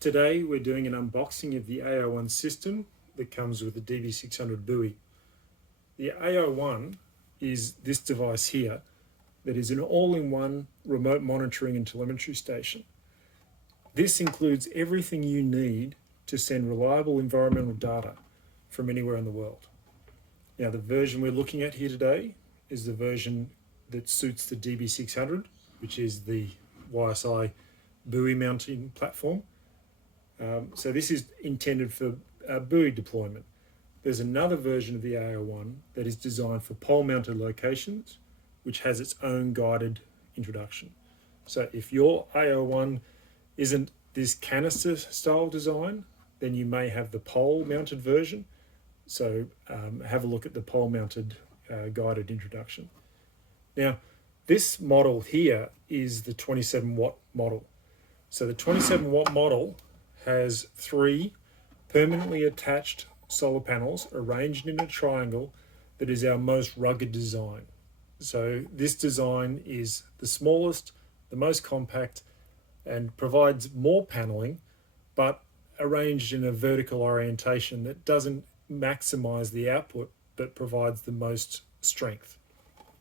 Today we're doing an unboxing of the Ai1 system that comes with the DB600 buoy. The Ai1 is this device here that is an all-in-one remote monitoring and telemetry station. This includes everything you need to send reliable environmental data from anywhere in the world. Now the version we're looking at here today is the version that suits the DB600, which is the YSI buoy mounting platform. So this is intended for buoy deployment. There's another version of the Ai1 that is designed for pole-mounted locations, which has its own guided introduction. So if your Ai1 isn't this canister style design, then you may have the pole-mounted version. So have a look at the pole-mounted guided introduction. Now, this model here is the 27-watt model. So the 27-watt model has 3 permanently attached solar panels arranged in a triangle that is our most rugged design. So this design is the smallest, the most compact, and provides more paneling, but arranged in a vertical orientation that doesn't maximize the output, but provides the most strength.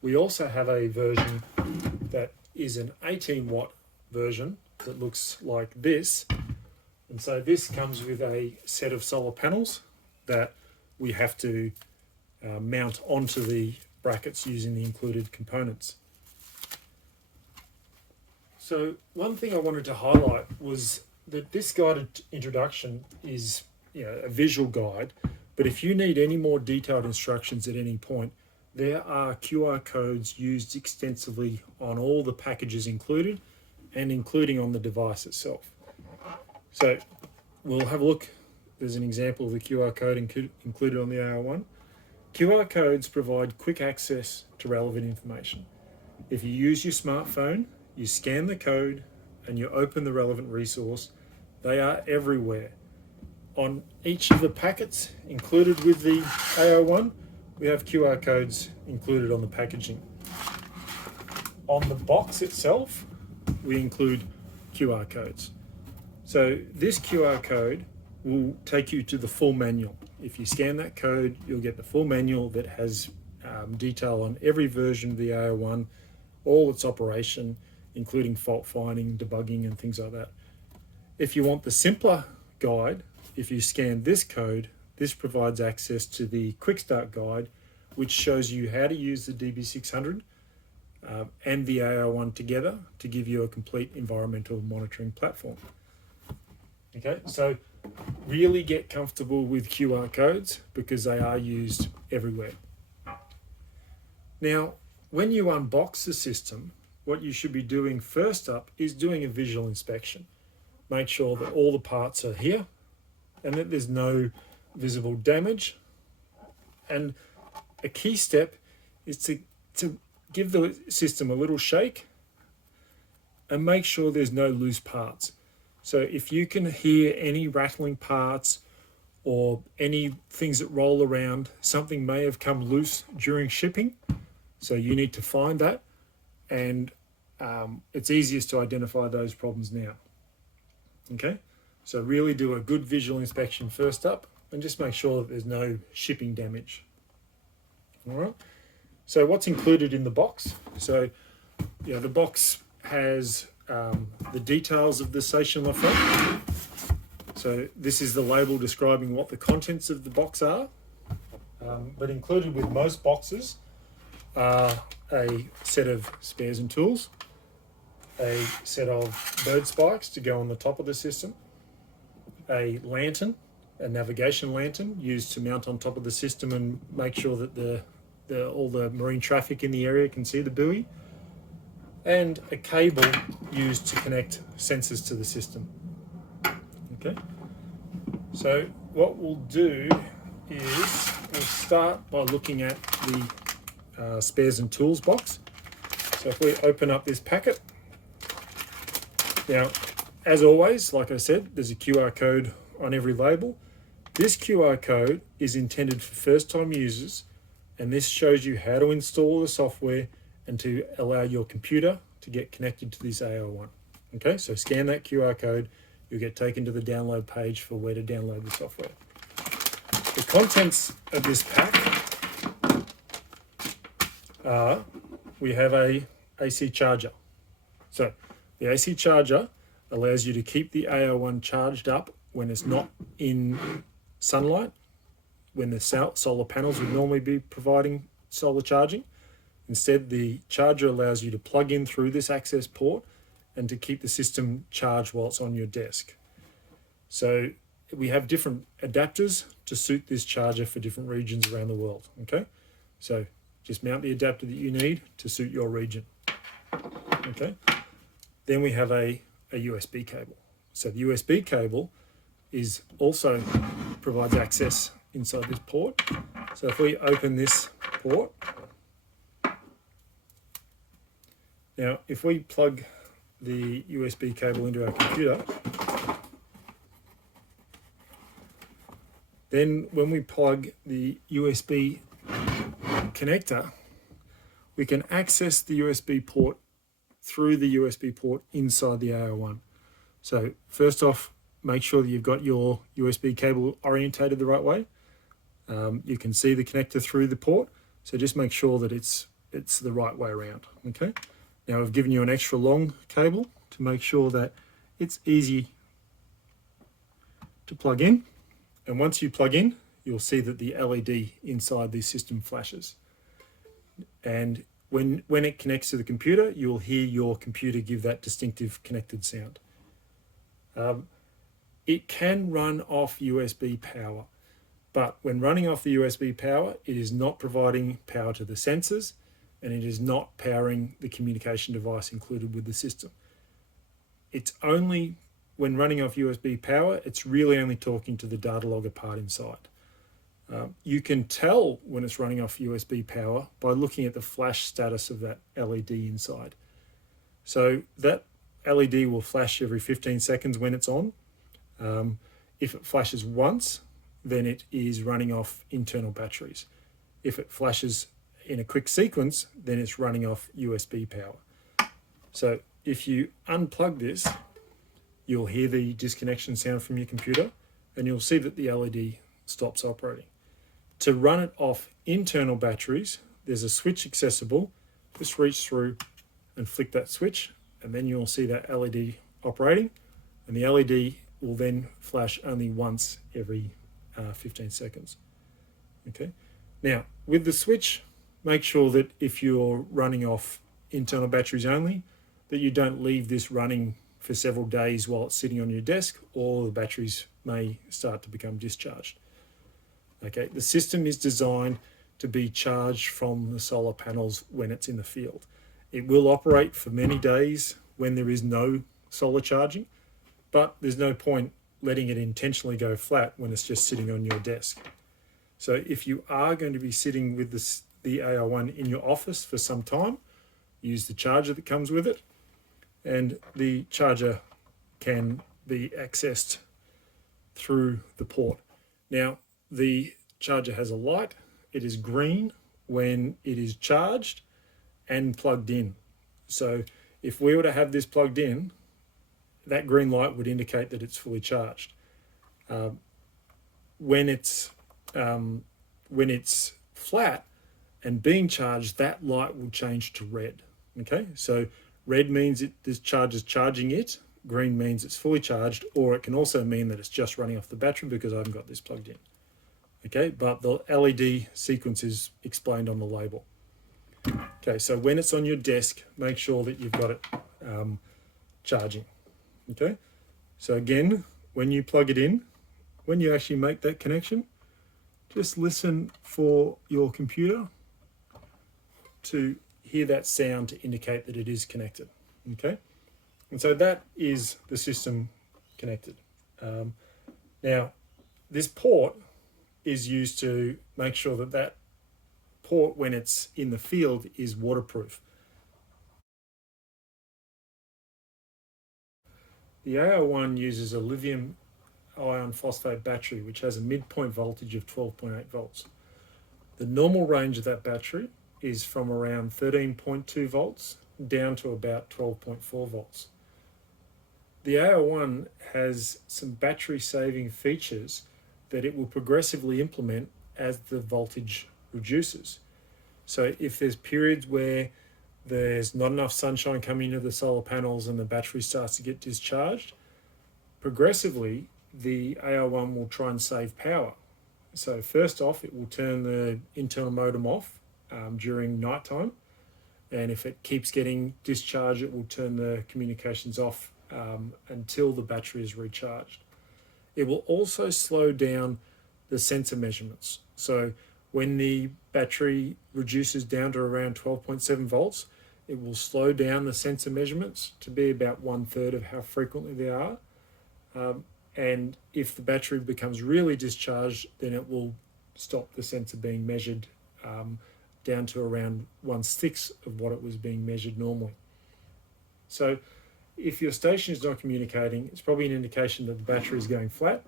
We also have a version that is an 18-watt version that looks like this. And so this comes with a set of solar panels that we have to mount onto the brackets using the included components. So one thing I wanted to highlight was that this guided introduction is a visual guide, but if you need any more detailed instructions at any point, there are QR codes used extensively on all the packages included and including on the device itself. So we'll have a look. There's an example of the QR code included on the Ai1. QR codes provide quick access to relevant information. If you use your smartphone, you scan the code and you open the relevant resource, they are everywhere. On each of the packets included with the Ai1, we have QR codes included on the packaging. On the box itself, we include QR codes. So this QR code will take you to the full manual. If you scan that code, you'll get the full manual that has detail on every version of the Ai1, all its operation, including fault finding, debugging, and things like that. If you want the simpler guide, if you scan this code, this provides access to the Quick Start guide, which shows you how to use the DB600 and the Ai1 together to give you a complete environmental monitoring platform. Okay, so really get comfortable with QR codes because they are used everywhere. Now, when you unbox the system, what you should be doing first up is doing a visual inspection. Make sure that all the parts are here and that there's no visible damage. And a key step is to give the system a little shake and make sure there's no loose parts. So if you can hear any rattling parts or any things that roll around, something may have come loose during shipping. So you need to find that, and it's easiest to identify those problems now. Okay, so really do a good visual inspection first up and just make sure that there's no shipping damage. All right, so what's included in the box? So the box has the details of the station on the front. So this is the label describing what the contents of the box are, but included with most boxes are a set of spares and tools, a set of bird spikes to go on the top of the system, a lantern, a navigation lantern used to mount on top of the system and make sure that all the marine traffic in the area can see the buoy, and a cable used to connect sensors to the system. Okay, so what we'll do is we'll start by looking at the spares and tools box. So if we open up this packet, now as always, like I said, there's a QR code on every label. This QR code is intended for first-time users, and this shows you how to install the software and to allow your computer to get connected to this Ai1. Okay, so scan that QR code you'll get taken to the download page for where to download the software. The contents of this pack are, we have a AC charger. So the AC charger allows you to keep the Ai1 charged up when it's not in sunlight, when the solar panels would normally be providing solar charging. Instead, the charger allows you to plug in through this access port and to keep the system charged while it's on your desk. So we have different adapters to suit this charger for different regions around the world, okay? So just mount the adapter that you need to suit your region, okay? Then we have a USB cable. So the USB cable is also provides access inside this port. So if we open this port, now if we plug the USB cable into our computer, then when we plug the USB connector, we can access the USB port through the USB port inside the Ai1. So first off, make sure that you've got your USB cable orientated the right way. You can see the connector through the port, so just make sure that it's the right way around, okay? Now I've given you an extra long cable to make sure that it's easy to plug in. And once you plug in, you'll see that the LED inside this system flashes. And when it connects to the computer, you'll hear your computer give that distinctive connected sound. It can run off USB power, but when running off the USB power, it is not providing power to the sensors, and it is not powering the communication device included with the system. It's only when running off USB power, it's really only talking to the data logger part inside. You can tell when it's running off USB power by looking at the flash status of that LED inside. So that LED will flash every 15 seconds when it's on. If it flashes once, then it is running off internal batteries. If it flashes in a quick sequence, then it's running off USB power. So if you unplug this, you'll hear the disconnection sound from your computer, and you'll see that the LED stops operating. To run it off internal batteries, there's a switch accessible. Just reach through and flick that switch, and then you'll see that LED operating, and the LED will then flash only once every 15 seconds. Okay. Now, with the switch, make sure that if you're running off internal batteries only, that you don't leave this running for several days while it's sitting on your desk, or the batteries may start to become discharged. Okay, the system is designed to be charged from the solar panels when it's in the field. It will operate for many days when there is no solar charging, but there's no point letting it intentionally go flat when it's just sitting on your desk. So if you are going to be sitting with the Ai1 in your office for some time, use the charger that comes with it, and the charger can be accessed through the port. Now, the charger has a light. It is green when it is charged and plugged in. So if we were to have this plugged in, that green light would indicate that it's fully charged. When it's flat and being charged, that light will change to red. Okay, so red means this charger's charging it, green means it's fully charged, or it can also mean that it's just running off the battery because I haven't got this plugged in. Okay, but the LED sequence is explained on the label. Okay, so when it's on your desk, make sure that you've got it charging. Okay, so again, when you plug it in, when you actually make that connection, just listen for your computer to hear that sound to indicate that it is connected. Okay, and so that is the system connected. Now, this port is used to make sure that that port, when it's in the field, is waterproof. The Ai1 uses a lithium iron phosphate battery, which has a midpoint voltage of 12.8 volts. The normal range of that battery is from around 13.2 volts down to about 12.4 volts. the Ai1 has some battery saving features that it will progressively implement as the voltage reduces. So if there's periods where there's not enough sunshine coming into the solar panels and the battery starts to get discharged, progressively the Ai1 will try and save power. So first off, it will turn the internal modem off during nighttime, and if it keeps getting discharged, it will turn the communications off until the battery is recharged. It will also slow down the sensor measurements. So when the battery reduces down to around 12.7 volts, it will slow down the sensor measurements to be about 1/3 of how frequently they are. And if the battery becomes really discharged, then it will stop the sensor being measured down to around 1/6 of what it was being measured normally. So if your station is not communicating, it's probably an indication that the battery is going flat,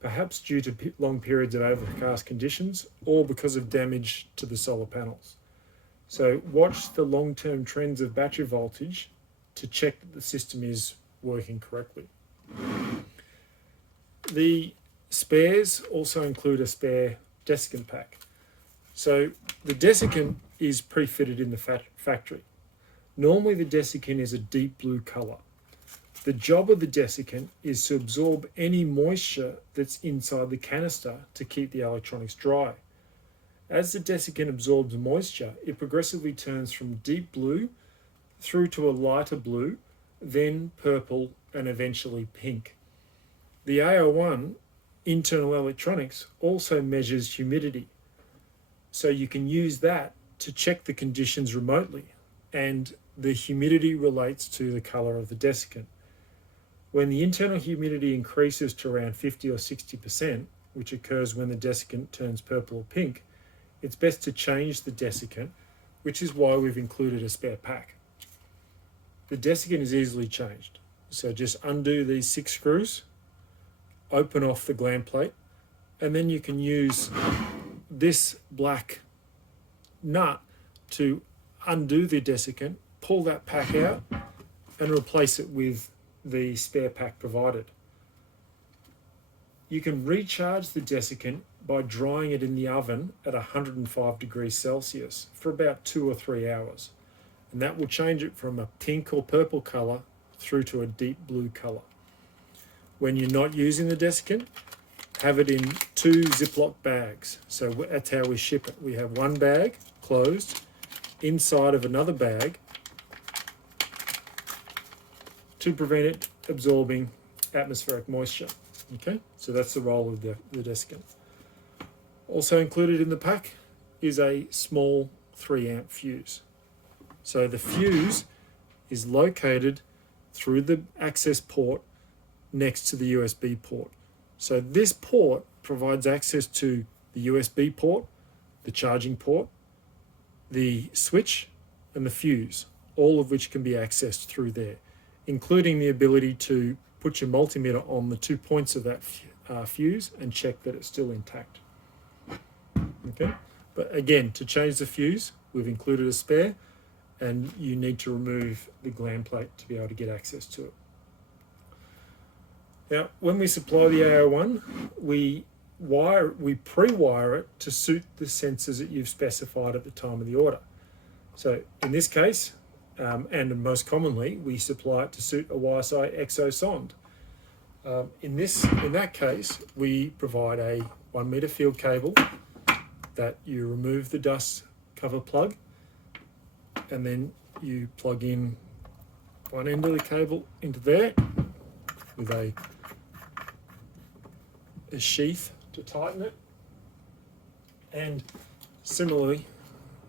perhaps due to long periods of overcast conditions or because of damage to the solar panels. So watch the long-term trends of battery voltage to check that the system is working correctly. The spares also include a spare desiccant pack. So the desiccant is pre-fitted in the factory. Normally the desiccant is a deep blue colour. The job of the desiccant is to absorb any moisture that's inside the canister to keep the electronics dry. As the desiccant absorbs moisture, it progressively turns from deep blue through to a lighter blue, then purple, and eventually pink. The Ai1 internal electronics also measures humidity, so you can use that to check the conditions remotely, and the humidity relates to the colour of the desiccant. When the internal humidity increases to around 50 or 60%, which occurs when the desiccant turns purple or pink, it's best to change the desiccant, which is why we've included a spare pack. The desiccant is easily changed, so just undo these 6 screws, open off the gland plate, and then you can use this black nut to undo the desiccant, pull that pack out, and replace it with the spare pack provided. You can recharge the desiccant by drying it in the oven at 105 degrees Celsius for about 2 or 3 hours, and that will change it from a pink or purple colour through to a deep blue colour. When you're not using the desiccant, have it in 2 Ziploc bags. So that's how we ship it. We have one bag closed inside of another bag to prevent it absorbing atmospheric moisture. Okay, so that's the role of the desiccant. Also included in the pack is a small 3 amp fuse. So the fuse is located through the access port next to the USB port. So this port provides access to the USB port, the charging port, the switch, and the fuse, all of which can be accessed through there, including the ability to put your multimeter on the 2 points of that fuse and check that it's still intact. Okay, but again, to change the fuse, we've included a spare, and you need to remove the gland plate to be able to get access to it. Now, when we supply the Ai1, we pre-wire it to suit the sensors that you've specified at the time of the order. So in this case, and most commonly, we supply it to suit a YSI EXO sonde. In that case, we provide a 1 meter field cable that you remove the dust cover plug, and then you plug in one end of the cable into there with a sheath to tighten it, and similarly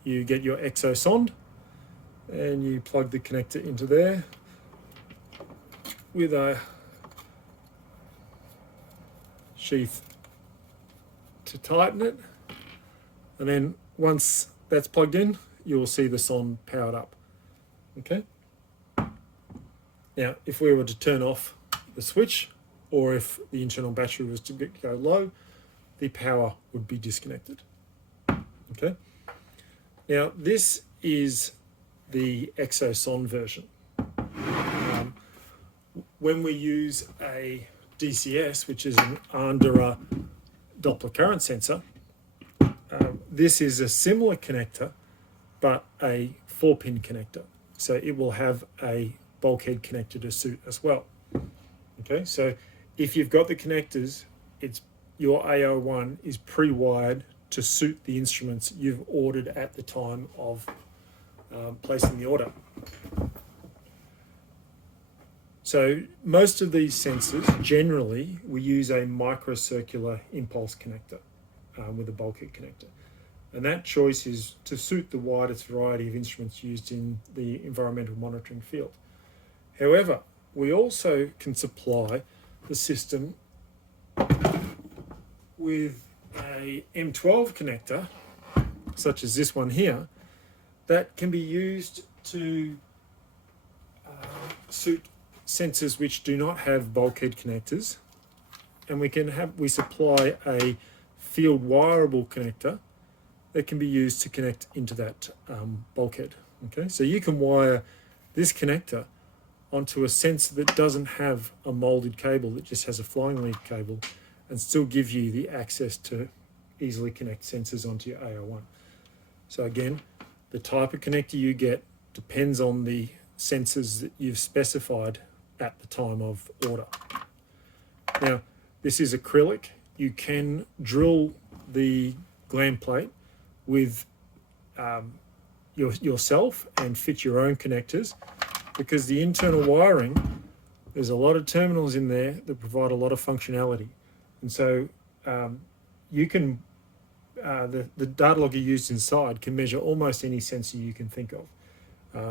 you get your EXO sonde and you plug the connector into there with a sheath to tighten it, and then once that's plugged in, you will see the sonde powered up. Okay, now if we were to turn off the switch, or if the internal battery was to go low, the power would be disconnected. Okay, now this is the EXO sonde version. when we use a DCS, which is under a Doppler current sensor, this is a similar connector, but a 4-pin connector. So it will have a bulkhead connector to suit as well. Okay, so if you've got the connectors, your Ai1 is pre-wired to suit the instruments you've ordered at the time of placing the order. So most of these sensors, generally, we use a microcircular impulse connector with a bulkhead connector. And that choice is to suit the widest variety of instruments used in the environmental monitoring field. However, we also can supply the system with a M12 connector, such as this one here, that can be used to suit sensors which do not have bulkhead connectors, and we supply a field wireable connector that can be used to connect into that bulkhead. Okay, so you can wire this connector onto a sensor that doesn't have a molded cable, that just has a flying lead cable, and still give you the access to easily connect sensors onto your Ai1. So again, the type of connector you get depends on the sensors that you've specified at the time of order. Now, this is acrylic. You can drill the gland plate with yourself and fit your own connectors, because the internal wiring, there's a lot of terminals in there that provide a lot of functionality. And so you can, the data logger used inside can measure almost any sensor you can think of.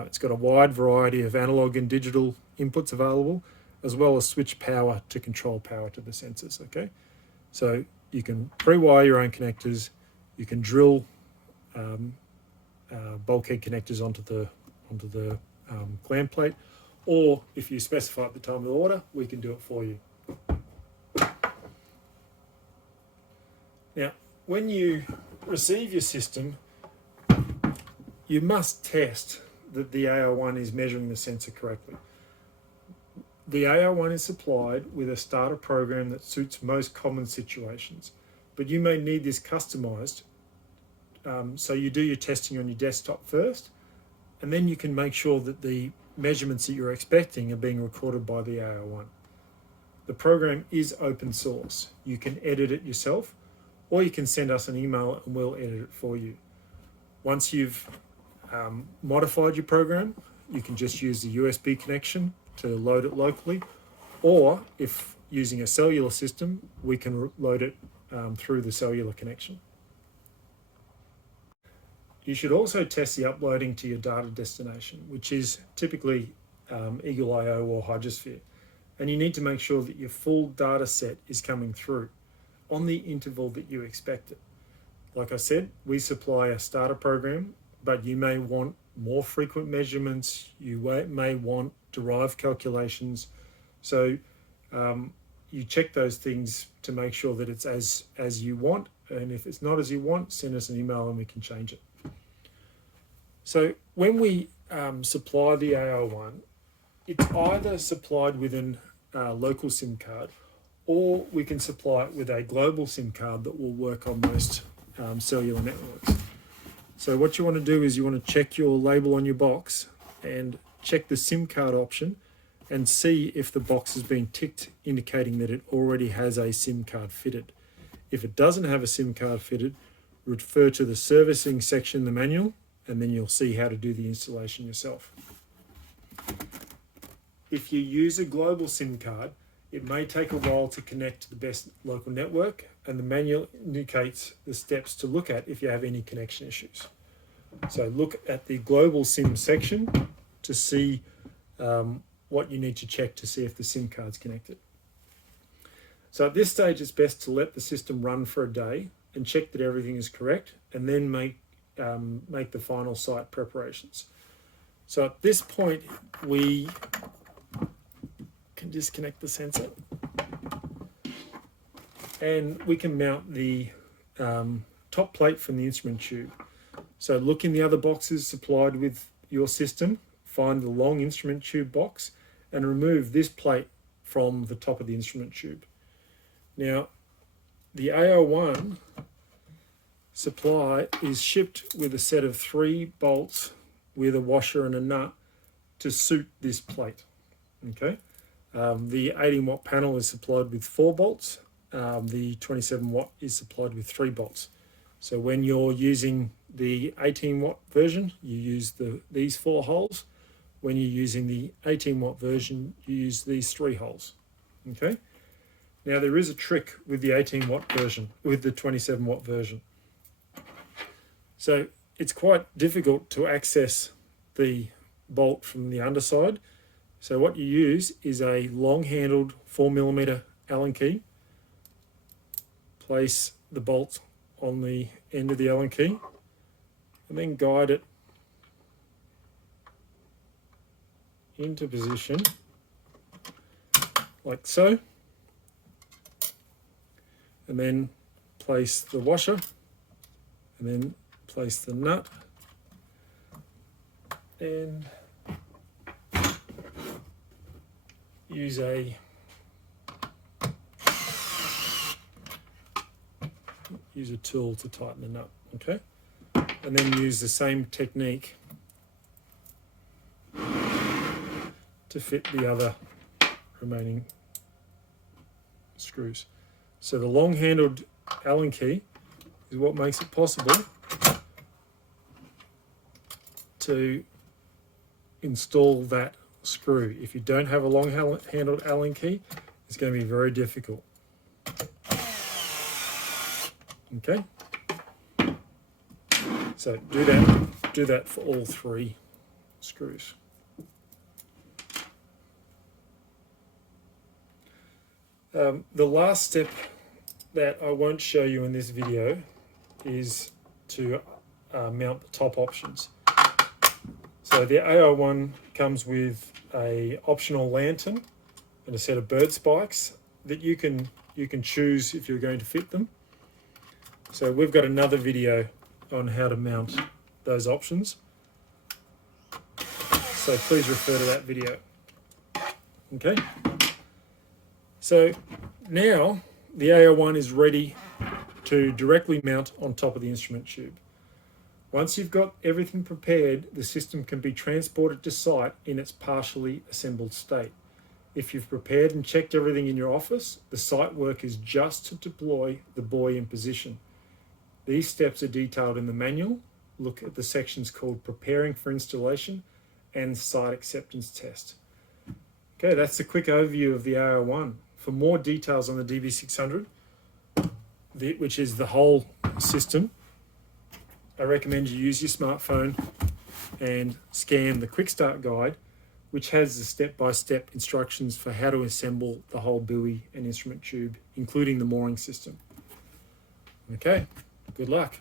It's got a wide variety of analog and digital inputs available, as well as switch power to control power to the sensors. Okay, so you can pre-wire your own connectors, you can drill bulkhead connectors onto the gland plate, or if you specify at the time of the order, we can do it for you. Now, when you receive your system, you must test that the Ai1 is measuring the sensor correctly. The Ai1 is supplied with a starter program that suits most common situations, but you may need this customized. So you do your testing on your desktop first, and then you can make sure that the measurements that you're expecting are being recorded by the Ai1. The program is open source. You can edit it yourself, or you can send us an email and we'll edit it for you. Once you've modified your program, you can just use the USB connection to load it locally, or if using a cellular system, we can load it through the cellular connection. You should also test the uploading to your data destination, which is typically Eagle.io or Hydrosphere. And you need to make sure that your full data set is coming through on the interval that you expect it. Like I said, we supply a starter program, but you may want more frequent measurements, you may want derived calculations. So you check those things to make sure that it's as you want, and if it's not as you want, send us an email and we can change it. So when we supply the Ai1, it's either supplied with a local SIM card, or we can supply it with a global SIM card that will work on most cellular networks. So what you want to do is you want to check your label on your box and check the SIM card option and see if the box has been ticked, indicating that it already has a SIM card fitted. If it doesn't have a SIM card fitted, refer to the servicing section in the manual, and then you'll see how to do the installation yourself. If you use a global SIM card, it may take a while to connect to the best local network, and the manual indicates the steps to look at if you have any connection issues. So look at the global SIM section to see what you need to check to see if the SIM card's connected. So at this stage, it's best to let the system run for a day and check that everything is correct, and then make the final site preparations. So at this point, we can disconnect the sensor, and we can mount the top plate from the instrument tube. So look in the other boxes supplied with your system, find the long instrument tube box, and remove this plate from the top of the instrument tube. Now, the Ai1 supply is shipped with a set of 3 bolts with a washer and a nut to suit this plate. Okay, the 18 watt panel is supplied with 4 bolts. The 27 watt is supplied with 3 bolts. So when you're using the 18 watt version, you use these 4 holes. When you're using the 18 watt version, you use these 3 holes. Okay. Now there is a trick with the 18 watt version, with the 27 watt version. So it's quite difficult to access the bolt from the underside. So what you use is a long handled 4mm Allen key. Place the bolt on the end of the Allen key and then guide it into position like so, and then place the washer and then place the nut and use a tool to tighten the nut, okay? And then use the same technique to fit the other remaining screws. So the long-handled Allen key is what makes it possible to install that screw. If you don't have a long-handled Allen key, it's going to be very difficult. Okay, so do that for all 3 screws. The last step that I won't show you in this video is to mount the top options. So the Ai1 comes with a optional lantern and a set of bird spikes that you can choose if you're going to fit them. So we've got another video on how to mount those options. So please refer to that video. Okay. So now the Ai1 is ready to directly mount on top of the instrument tube. Once you've got everything prepared, the system can be transported to site in its partially assembled state. If you've prepared and checked everything in your office, the site work is just to deploy the buoy in position. These steps are detailed in the manual. Look at the sections called Preparing for Installation and Site Acceptance Test. Okay, that's a quick overview of the Ai1. For more details on the DB600, which is the whole system, I recommend you use your smartphone and scan the Quick Start Guide, which has the step-by-step instructions for how to assemble the whole buoy and instrument tube, including the mooring system. Okay, good luck.